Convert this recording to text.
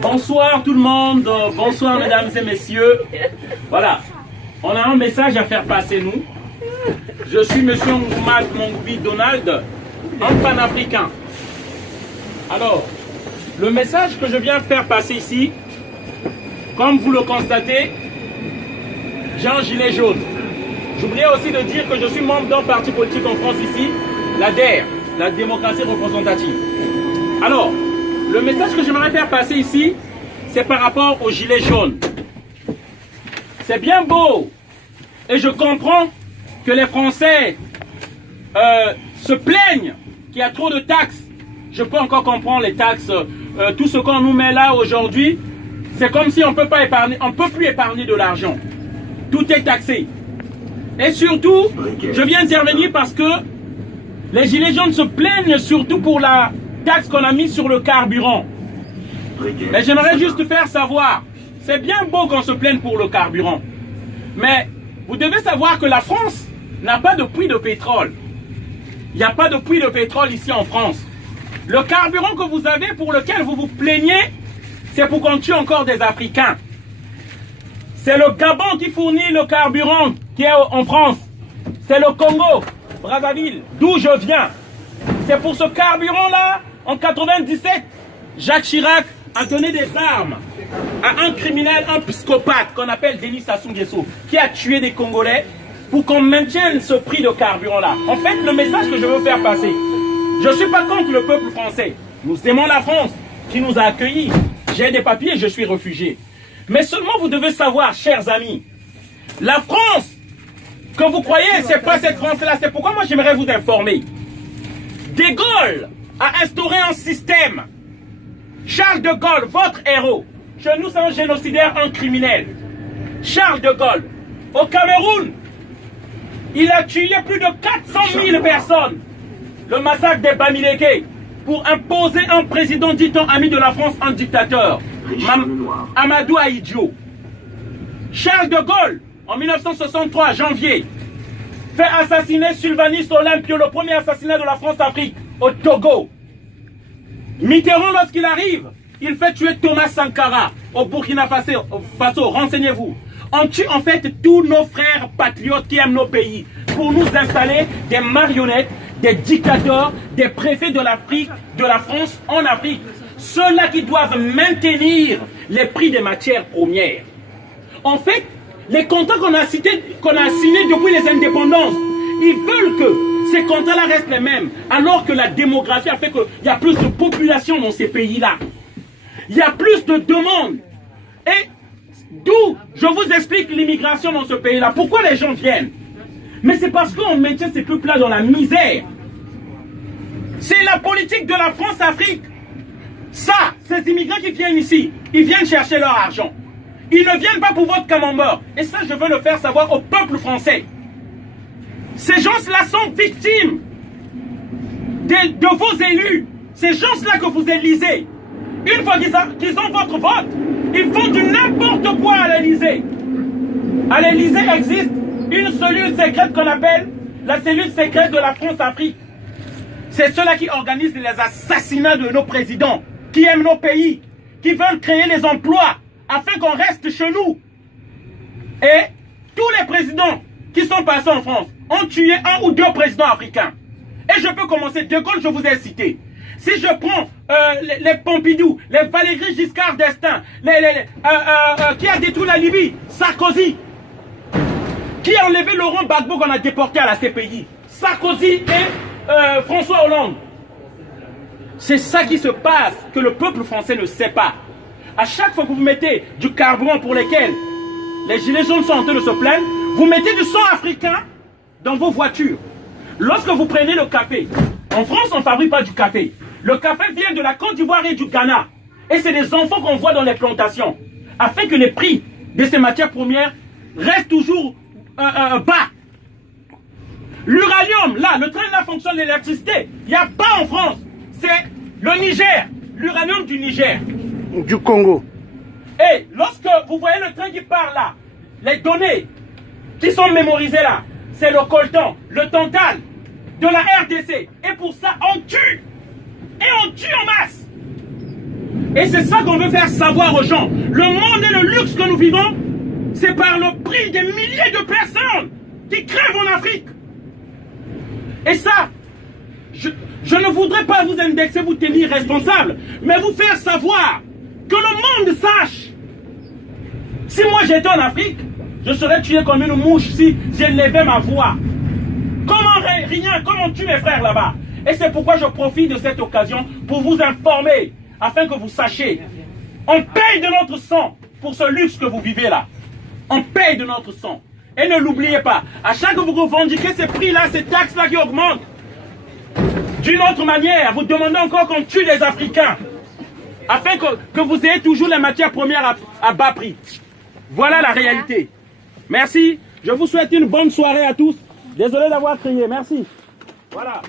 Bonsoir tout le monde, bonsoir mesdames et messieurs. Voilà, on a un message à faire passer nous. Je suis monsieur Ngoumad Mongoubi Donald, un panafricain. Alors, le message que je viens faire passer ici, comme vous le constatez, j'ai un gilet jaune. J'oubliais aussi de dire que je suis membre d'un parti politique en France ici, la DER, la démocratie représentative. Alors, le message que j'aimerais faire passer ici, c'est par rapport au gilet jaune. C'est bien beau, et je comprends que les Français se plaignent qu'il y a trop de taxes. Je peux encore comprendre les taxes, tout ce qu'on nous met là aujourd'hui, c'est comme si on ne peut pas épargner, on ne peut plus épargner de l'argent. Tout est taxé. Et surtout, je viens intervenir parce que les gilets jaunes se plaignent surtout pour la taxe qu'on a mise sur le carburant. Mais j'aimerais juste faire savoir, c'est bien beau qu'on se plaigne pour le carburant, mais vous devez savoir que la France n'a pas de puits de pétrole. Il n'y a pas de puits de pétrole ici en France. Le carburant que vous avez, pour lequel vous vous plaignez, c'est pour qu'on tue encore des Africains. C'est le Gabon qui fournit le carburant qui est en France. C'est le Congo, Brazzaville, d'où je viens. C'est pour ce carburant-là, en 97, Jacques Chirac a donné des armes à un criminel, un psychopathe qu'on appelle Denis Sassou Nguesso, qui a tué des Congolais pour qu'on maintienne ce prix de carburant-là. En fait, le message que je veux faire passer, je ne suis pas contre le peuple français. Nous aimons la France qui nous a accueillis. J'ai des papiers, je suis réfugié. Mais seulement vous devez savoir, chers amis, la France que vous croyez, c'est pas cette France-là. C'est pourquoi moi j'aimerais vous informer. De Gaulle a instauré un système. Charles de Gaulle, votre héros, chez nous c'est un génocidaire, un criminel. Charles de Gaulle, au Cameroun, il a tué plus de 400 000 personnes. Le massacre des Bamileke, pour imposer un président dit-on ami de la France, un dictateur. Amadou Ahidjo. Charles de Gaulle, en 1963, janvier, fait assassiner Sylvanus Olympio, le premier assassinat de la France-Afrique, au Togo. Mitterrand, lorsqu'il arrive, il fait tuer Thomas Sankara au Burkina Faso. Renseignez-vous. On tue en fait tous nos frères patriotes qui aiment nos pays pour nous installer des marionnettes, des dictateurs, des préfets de l'Afrique, de la France en Afrique. Ceux-là qui doivent maintenir les prix des matières premières. En fait, les contrats qu'on a signés depuis les indépendances, ils veulent que ces contrats-là restent les mêmes, alors que la démographie a fait qu'il y a plus de population dans ces pays-là. Il y a plus de demandes. Et d'où je vous explique l'immigration dans ce pays-là. Pourquoi les gens viennent? Mais c'est parce qu'on maintient ces peuples-là dans la misère. C'est la politique de la France-Afrique. Ça, ces immigrants qui viennent ici, ils viennent chercher leur argent. Ils ne viennent pas pour votre camembert. Et ça, je veux le faire savoir au peuple français. Ces gens-là sont victimes de vos élus. Ces gens-là que vous élisez. Une fois qu'ils ont votre vote, ils font du n'importe quoi à l'Élysée. À l'Élysée existe une cellule secrète qu'on appelle la cellule secrète de la France-Afrique. C'est ceux-là qui organisent les assassinats de nos présidents, qui aiment nos pays, qui veulent créer les emplois afin qu'on reste chez nous. Et tous les présidents qui sont passés en France ont tué un ou deux présidents africains. Et je peux commencer. De Gaulle, je vous ai cité. Si je prends les Pompidou, les Valéry Giscard d'Estaing, qui a détruit la Libye, Sarkozy, qui a enlevé Laurent Gbagbo qu'on a déporté à la CPI, Sarkozy et François Hollande. C'est ça qui se passe, que le peuple français ne sait pas. À chaque fois que vous mettez du carburant pour lequel les gilets jaunes sont en train de se plaindre, vous mettez du sang africain dans vos voitures. Lorsque vous prenez le café, en France on ne fabrique pas du café. Le café vient de la Côte d'Ivoire et du Ghana. Et c'est des enfants qu'on voit dans les plantations. Afin que les prix de ces matières premières restent toujours bas. L'uranium, là, le train là fonctionne l'électricité. Il n'y a pas en France. C'est le Niger, l'uranium du Niger. Du Congo. Et lorsque vous voyez le train qui part là, les données qui sont mémorisées là, c'est le coltan, le tantal de la RDC. Et pour ça, on tue. Et on tue en masse. Et c'est ça qu'on veut faire savoir aux gens. Le monde et le luxe que nous vivons, c'est par le prix des milliers de personnes qui crèvent en Afrique. Et ça, je ne voudrais pas vous indexer, vous tenir responsable, mais vous faire savoir que le monde sache. Si moi j'étais en Afrique, je serais tué comme une mouche si j'élevais ma voix. Comment rien, comment tue mes frères là-bas? Et c'est pourquoi je profite de cette occasion pour vous informer, afin que vous sachiez. On paye de notre sang pour ce luxe que vous vivez là. On paye de notre sang. Et ne l'oubliez pas, à chaque que vous revendiquez ces prix-là, ces taxes-là qui augmentent, d'une autre manière, vous demandez encore qu'on tue les Africains, afin que vous ayez toujours les matières premières à bas prix. Voilà la réalité. Merci. Je vous souhaite une bonne soirée à tous. Désolé d'avoir crié. Merci. Voilà.